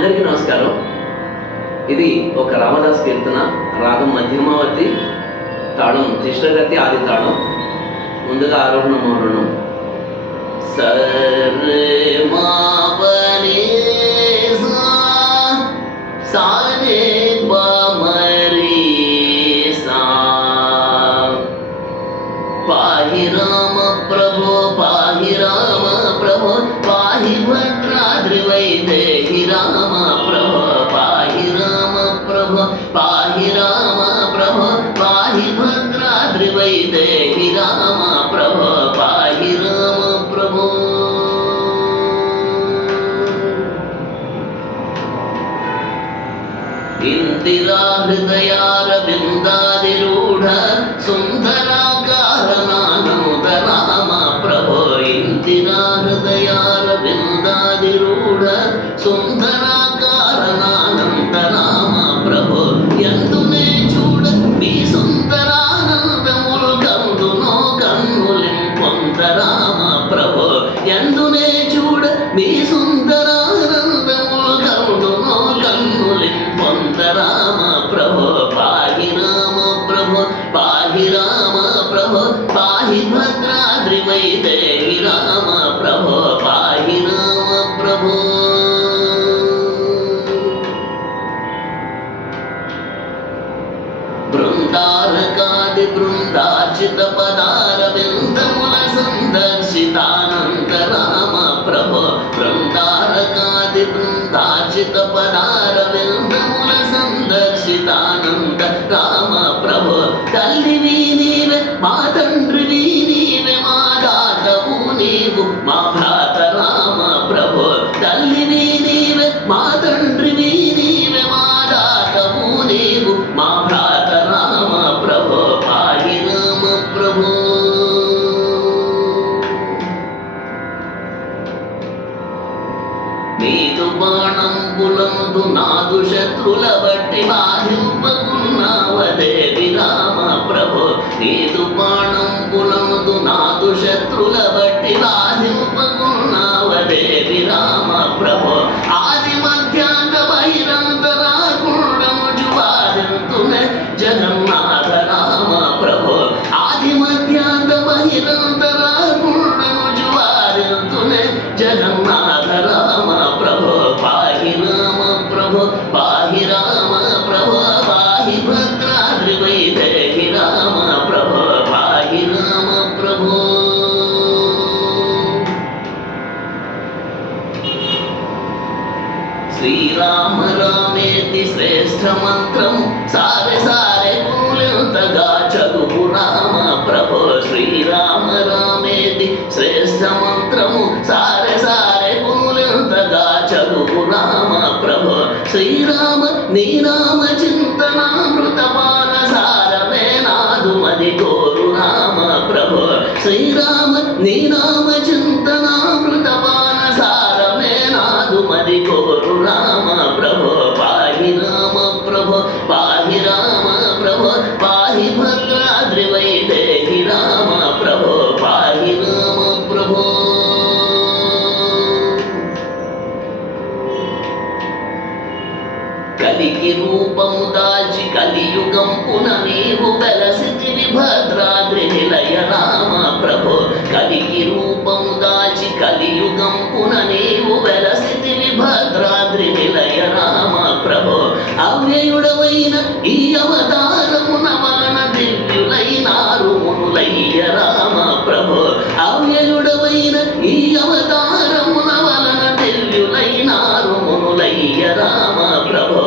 అందరికీ నమస్కారం. ఇది ఒక రామదాస్ కీర్తన, రాగం మధ్యమావతి, తాళం జిష్ణగతి, ఆది తాళం. ముందుగా ఆరోహణ మౌనం. సరే మాపని సారే బామరి సా పాహి రామ ప్రభో పాహి రామ ప్రభో పాహి భద్రాద్రి వైదేహి రామ ప్రభో పాహి రామ ప్రభో పాహి రామ ప్రభో పాహి భద్రాద్రి వైదేహి రామ ప్రభో పాహి రామ ప్రభో. ఇందిరా హృదయారవిందాదిరూఢ సుందరాకారనానంద రామ ప్రభో ఇందిరా హృదయారవిందాదిరూఢ సుందరాకారనానంద రామ ప్రభో ఎందునే చూడ మీ సుందరానందములు కందునో కన్నులింపొంద రామ ప్రభో ఎందునే చూడ మీ సుందరానందములు కందునో కన్నులింపొంద రామ ప్రభో పాహి రామ ప్రభో పాహి రామ ప్రభో పాహి భద్రాద్రి వైదేహి రామ ప్రభో పాహి రామ ప్రభో. బృందారకాది బృందార్చిత పదార విందముల సందర్శితానంద రామ ప్రభో బృందారకాది బృందార్చిత పదార విందముల సందర్శితానంద రామ ప్రభో తల్లివి నీవే మా తండ్రివి నీవే మా దాతవు నీవు మా భ్రాత రామ ప్రభో తల్లివి నీవే మా తండ్రివి నీవే మా దాతవు నీవు మా భ్రాత రామ ప్రభో పాహి రామ ప్రభో. నీదు బాణంబులందు నాదు శత్రుల బట్టి బాధింపకున్నావదేవి రామ ప్రభో నీదు బాణంబులందు నాదు శత్రుల బట్టి బాధింపకున్నావదేవి రామ ప్రభో ఆది మధ్యాంత బహిరంతరాకుండము జువాదింతునే జగన్నాథ రామ ప్రభో ఆది మధ్యాంత బహిరంతరాకుండము జువాదింతునే జగన్నాథ రామ ప్రభో పాహి రామ ప్రభో పాహి రామ ప్రభో పాహి భద్రాద్రి వైదేహి రామ ప్రభో పాహి రామ ప్రభో. శ్రీరామ రామేతి శ్రేష్ఠ మంత్రము సారె సారె కూలింతగా చదువు రామ ప్రభో శ్రీరామ రామేతి శ్రేష్ఠ మంత్రము సారె సారె కూలింతగా చదువు రామ ప్రభో శ్రీరామ నీ నామ చింతనామృత పాన సారమే నాదు మది కోరు రామ ప్రభో శ్రీరామ నీ నామ చింతనామృత పాన సారమే నాదు మది కోరు రామ ప్రభో పాహి రామ ప్రభో పాహి రామ ప్రభో పాహి భద్రాద్రి వైదేహి రామ ప్రభో పాహి రామ ప్రభో. కలికి రూపము దాల్చి కలియుగంపున నీవు వెలసితివి భద్రాద్రి నిలయ రామ ప్రభో కలికి రూపము దాల్చి కలియుగంపున నీవు వెలసితివి భద్రాద్రి నిలయ రామ ప్రభో అవ్యయుడవైన ఈ అవతారమున వలన దివ్యులైనారు మునులయ్య రామ ప్రభో అవ్యయుడవైన ఈ అవతారమున వలన దివ్యులైనారు మునులయ్య రామ ప్రభో